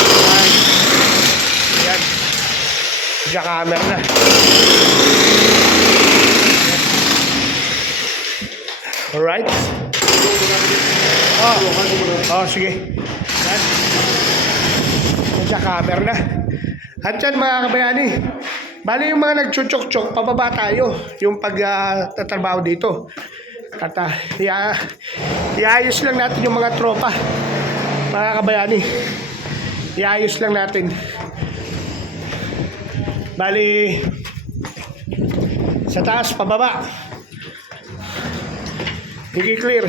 Ayan. Jackhammer na. Alright. Sige. Ayan. Jackhammer na. At yan mga kabayani, bali yung mga nagchuchok-chok, pababa tayo yung pagtatrabaho dito. At iayos lang natin yung mga tropa, mga kabayani. Iayos lang natin. Bali, sa taas, pababa. I-clear.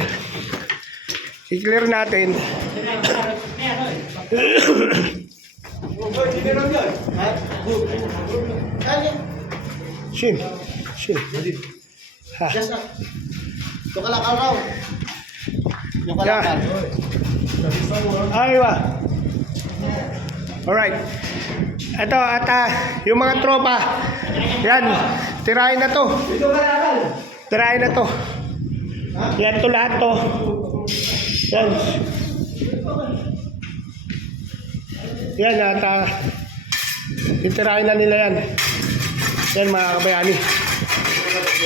I-clear natin. Shin. Ha. Ito kalakal raw. Yung kalakal. Ay, wa. Alright. Ito, yung mga tropa. Yan. Tirahin na to. Tirahin na to. Yan to lahat to. Yan. Yan, titirahin na nila yan. Yan, mga kabayani.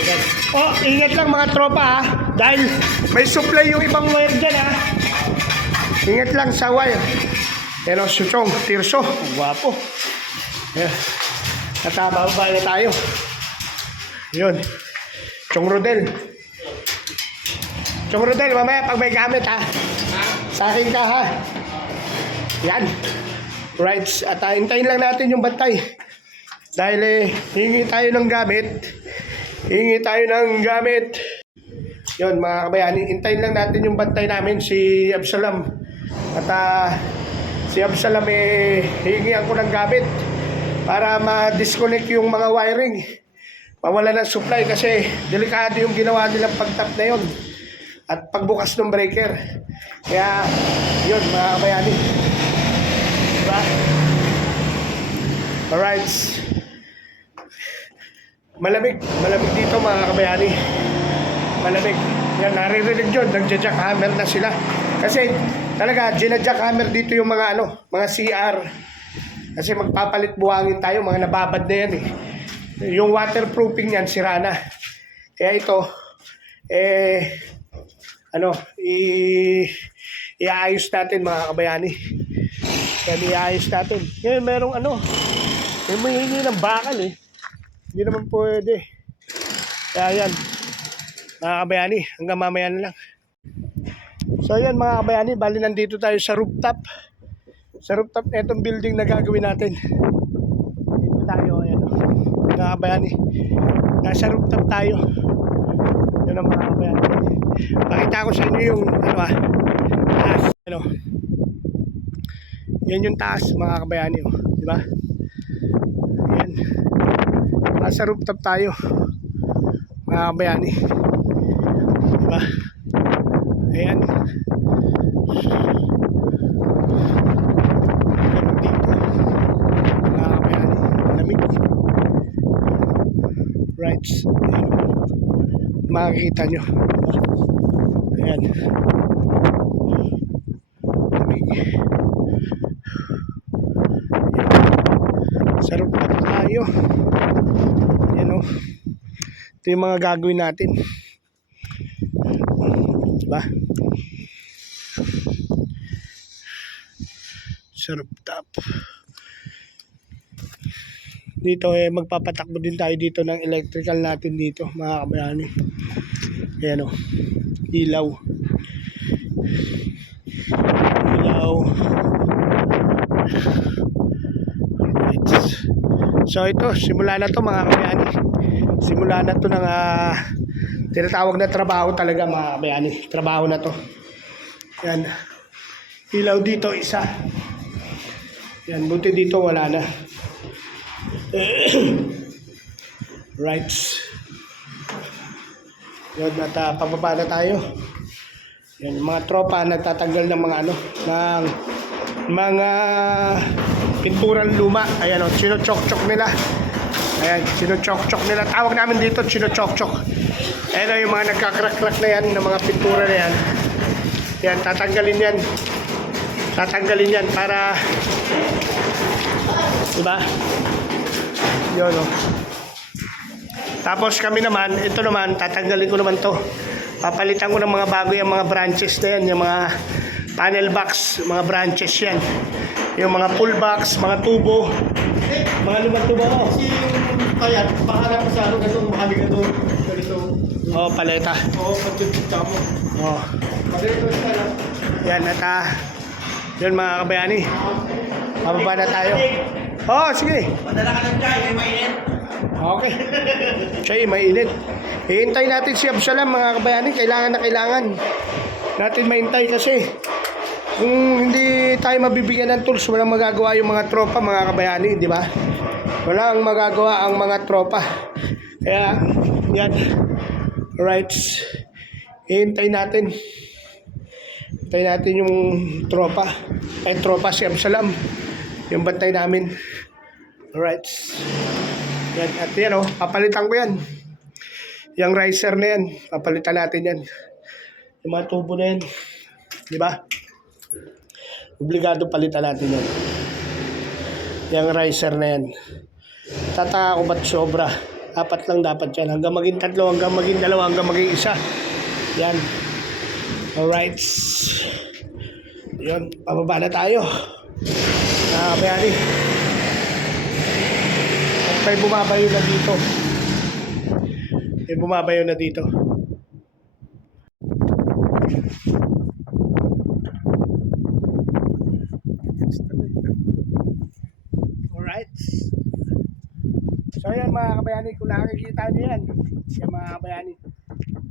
Yan. Oh, ingat lang mga tropa ha. Dahil may supply yung ibang wire dyan ha. Ingat lang sa wire. Yan o, Suchong, Tirso. Guwapo. Yan. Natababa na tayo. Yun. Chong Rodel. Chong Rodel, mamaya pag may gamit ha. Sa akin ka ha. Yan. Right. At hintayin lang natin yung bantay. Dahil hingi tayo ng gamit. Hingi tayo ng gamit. Yun mga kabayani. Hintayin lang natin yung bantay namin. Si Absalam. At si Absalam hingihan ko ng gamit. Para ma-disconnect yung mga wiring. Mawala ng supply kasi delikado yung ginawa nilang pag-tap na yun. At pagbukas ng breaker. Kaya yun mga kabayani. Diba? Alright. Malamig dito mga kabayani. Malamig. Yan, naririnig yun. Nagja-jackhammer na sila. Kasi talaga, gina-jackhammer dito yung mga mga CR. Kasi magpapalit buhangin tayo, mga nababad na yan eh. Yung waterproofing yan, sira na. Kaya ito, iayos natin mga kabayani. Kaya iayos natin. Ngayon, merong may mahingi ng bakal eh. Hindi naman pwede. Kaya yan, mga kabayani, hanggang mamaya na lang. So yan mga kabayani, bali nandito tayo sa rooftop. Sa rooftop na itong building na gagawin natin. Dito tayo, ayan. Mga kabayani, nasa rooftop tayo. Yan ang mga kabayani. Pakita ko sa inyo yung taas. Yan yung taas mga kabayani. Di ba? Yan. Nasa rooftop tayo. Mga kabayani. Di ba? Ayan. Dito. Mga kabayani. Lamig. Right. Makikita nyo. Ayan. Lamig. Sa rooftop tayo. Ayan o. Ito yung mga gagawin natin. Diba? Sa rooftop. Dito magpapatakbo din tayo dito ng electrical natin dito mga kabayani. Ayan o. Ilaw. Right. So ito, simula na to mga kabayani. Simula na to ng tinatawag na trabaho talaga mga kabayani. Trabaho na to. Yan. Ilaw dito isa. Yan, buti dito wala na. Right. Yan, at pababa na tayo. Yan, mga tropa nagtatanggal ng mga ng mga pinturang luma. Ayan o, chino-chok-chok nila. Ayan, chino-chok-chok nila. Tawag namin dito, chino-chok-chok. Ayan o, yung mga nagkakrak-krak na yan, ng mga pintura na yan. Yan, tatanggalin yan. Tatanggalin yan para, diba? Yun o. Tapos kami naman, ito naman, tatanggalin ko naman to. Papalitan ko ng mga bago yung mga branches na yan, yung mga panel box, mga branches yan. Yung mga pull box, mga tubo, mga lumang tubo ko. Kaya, pangarap ko sa ganitong mahaliga doon. Ganito. Oo, paleta. Oo, pagkita mo. Oo. Ganito siya lang. Yan, yun mga kabayani. Mababa na tayo. Oo, sige. Padala ka ng chai, mainit. Okay. Siya mainit. Hihintay natin si Absalam mga kabayani. Kailangan na kailangan natin mahintay kasi Kung hindi tayo mabibigyan ng tools, walang magagawa yung mga tropa, mga kabayani, di ba? Walang magagawa ang mga tropa. Kaya, yan. Alright. Hintayin natin. Hintayin natin yung tropa. Ay, tropa, siyam salam. Yung bantay namin. Alright. Yan. At yan, oh, papalitan ko yan. Yung riser na yan, papalitan natin yan. Yung mga tubo na yan. Di ba? Obligado palitan natin yan. Yung riser na yan. Tataka ko ba't sobra? 4 lang dapat yan. Hanggang maging 3, hanggang maging 2, hanggang maging 1. Yan. Alright. Yun. Pababa na tayo. Nakakabayari. At may bumabayo na dito. May bumabayo na dito. Alright. So yan mga kabayani, kung nakikita nyo yan, yan mga kabayani.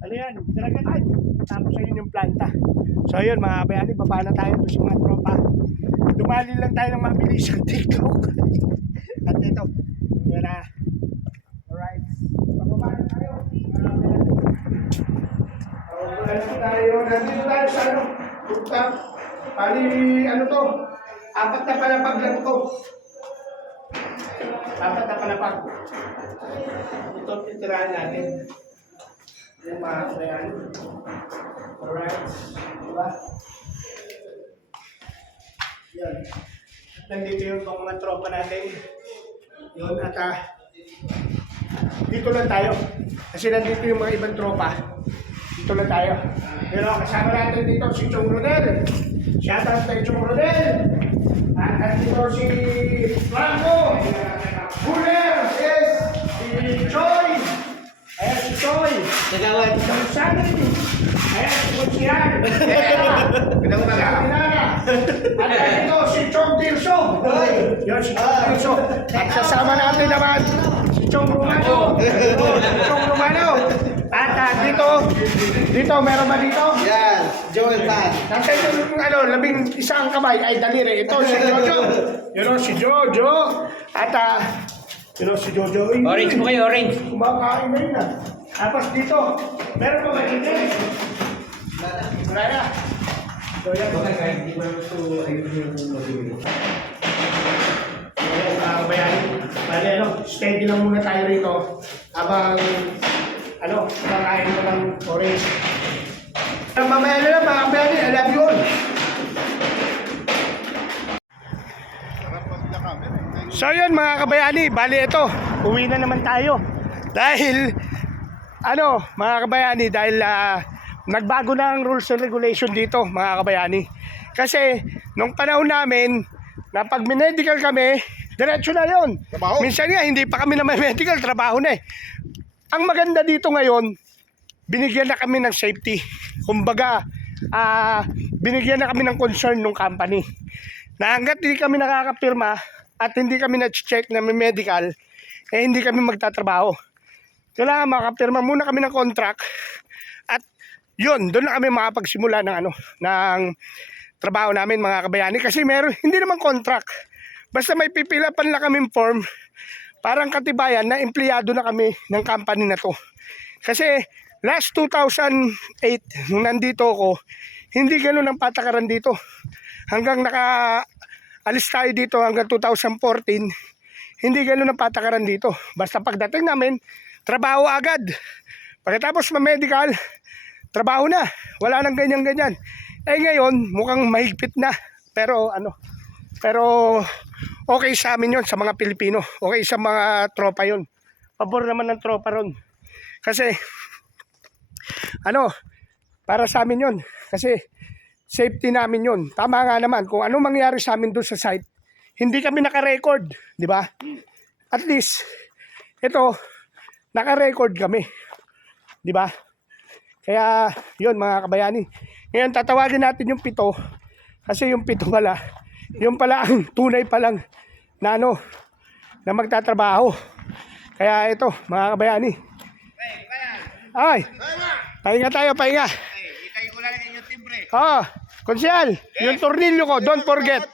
Ano yan? Diragatan. Tapos ayun yung planta. So yun mga kabayani, baba na tayo sa mga tropa. Dumali lang tayo ng mabilis sa TikTok. At ito, yan na. Alright. Pababa na tayo. Nandito tayo sa ano? Rooftop. Bali, ano to? 4 na palapag lang to. 4 na palapag. Ito titirahan natin. Yung mga kasayan. Alright. Diba? Yan. At nandito yung mga tropa natin. Yun at dito lang tayo. Kasi nandito yung mga ibang tropa. Dito lang tayo. Pero kasama natin dito si Chong Rodel. Shoutout kay Chong Rodel. At nandito si Franco. Buller. Yes. Si Choy. Ayan si Choy. Nagawan. Si Sandri. Ayan si Consian. Pinang umaga. At nandito si Chong Tirso. Yun si Chong Tirso. At kasama natin naman si Chong Romano. Chong Romano. At dito, meron ba dito? Yan, Joel Tan. Kasi yung 11 kamay ay daliri. Ito si Jojo. Yun o, si Jojo. At yun o, si Jojo. Orange mo kayo, orange. Kumakain na yun ah. Tapos dito, meron pa ba dito? Wala na. So yan. Hindi mo gusto ayun yung Ayan, kabayani. Bali, steady lang muna tayo rito. Habang, kakain mo ng orange. Mamaya na lang, mga kabayani. I love you all. So yun mga kabayani, bali ito, uwi na naman tayo. Dahil, mga kabayani, dahil nagbago na ang rules and regulation dito, mga kabayani. Kasi, nung panahon namin, na pag medical kami, diretso na yun. Trabaho. Minsan nga, hindi pa kami na may medical, trabaho na eh. Ang maganda dito ngayon, binigyan na kami ng safety. Kumbaga, binigyan na kami ng concern ng company. Na hanggat hindi kami nakakapirma at hindi kami na-check na may medical, hindi kami magtatrabaho. Kailangan makapirma muna kami ng contract at yun, doon na kami makapagsimula ng trabaho namin mga kabayani. Kasi hindi naman contract. Basta may pipilapan lang kaming form, parang katibayan na empleyado na kami ng company na to. Kasi last 2008, nung nandito ako, hindi ganun ang patakaran dito. Hanggang alis tayo dito hanggang 2014, hindi ganun ang patakaran dito. Basta pagdating namin, trabaho agad. Pagkatapos ma-medical, trabaho na. Wala nang ganyan-ganyan. Ngayon, mukhang mahigpit na. Pero okay sa amin yon, sa mga Pilipino. Okay sa mga tropa yon. Pabor naman ng tropa ron. Kasi, para sa amin yon. Kasi, safety namin yon. Tama nga naman, kung ano mangyari sa amin doon sa site, hindi kami naka-record, di ba? At least, ito, naka-record kami. Di ba? Kaya, yun mga kabayani. Ngayon, tatawagin natin yung 7. Kasi yung 7 pala, yung pala ang tunay palang na na magtatrabaho. Kaya ito, mga kabayani. Ay, pahinga tayo, pahinga. Ikaw ko lang yung timbre. Oo, Konsyal, yung tornilyo ko, don't forget.